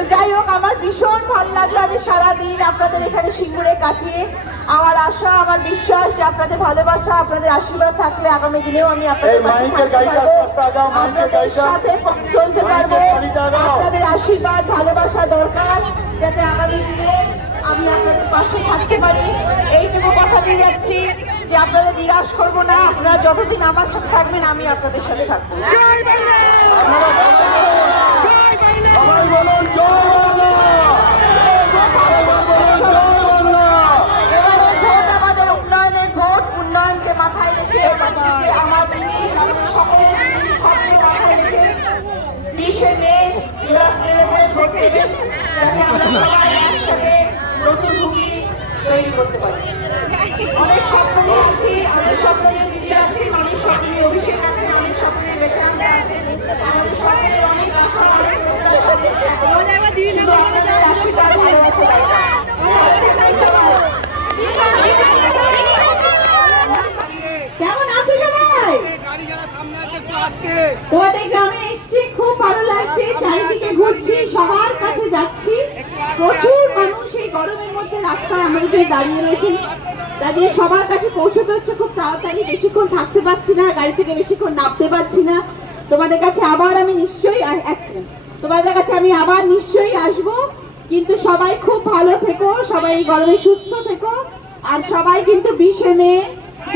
তো যাই হোক আমার ভীষণ ভালো লাগল। আমি সারাদিন আপনাদের এখানে সিঙ্গুরে কাটিয়ে আমার আশা আমার বিশ্বাস যে আপনাদের ভালোবাসা আপনাদের আশীর্বাদ থাকলে আগামী দিনেও আমি আপনাদের। সাথে চলতে পারব। আপনাদের আশীর্বাদ ভালোবাসা দরকার যাতে আগামী দিনে আমি আপনাদের পাশে থাকতে পারি। এইটুকু কথা দিয়ে যাচ্ছি যে আপনাদের নিরাশ করব না। আপনারা যতদিন আমার সাথে থাকবেন আমি আপনাদের সাথে থাকব সবাই বলুন জয় বাংলা জয় বাংলা এবারে ভোট আমাদের উন্নয়নের ভোট উন্নয়নকে মাথায় রেখে যে আমার দিদি, আমাদের সকলের দিদি, সকলকে মাথায় রেখে বিশে মে জোড়াফুলের ভোট দেবেন যাতে আমরা সবাই একসাথে নতুন ভূমি তৈরি করতে পারি আছি তোমাদের গ্রামে এসছি খুব ভালো লাগছে চারিদিকে ঘুরছি সবার কাছে যাচ্ছি প্রচুর মানুষ এই গরমের মধ্যে রাস্তায় আমরা যে দাঁড়িয়ে রয়েছি, দাঁড়িয়ে সবার কাছে পৌঁছতে হচ্ছে, খুব তাড়াতাড়ি বেশিক্ষণ থাকতে পারছি না, গাড়ি থেকে বেশিক্ষণ নামতে পারছি না। তোমাদের কাছে আবার আমি নিশ্চয়ই। তোমাদের কাছে আমি আবার নিশ্চয়ই আসব, কিন্তু সবাই খুব ভালো থেকো, সবাই এই গরমে সুস্থ থেকো, আর সবাই কিন্তু বিশে মে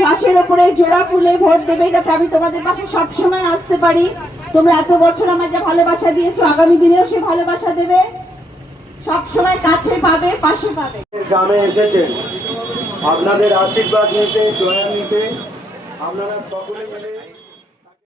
ঘাসের ওপরে জোড়া ফুলে ভোট দেবে যাতে আমি তোমাদের পাশে সবসময় আসতে পারি। তোমরা এত বছর আমার যা ভালোবাসা দিয়েছ, আগামী দিনেও সে ভালোবাসা দেবে। সবসময় কাছে পাবে, পাশে পাবে। গ্রামে এসেছেন। আপনাদের আশীর্বাদ নিতে জয়া নিতে আপনারা সকলে মিলে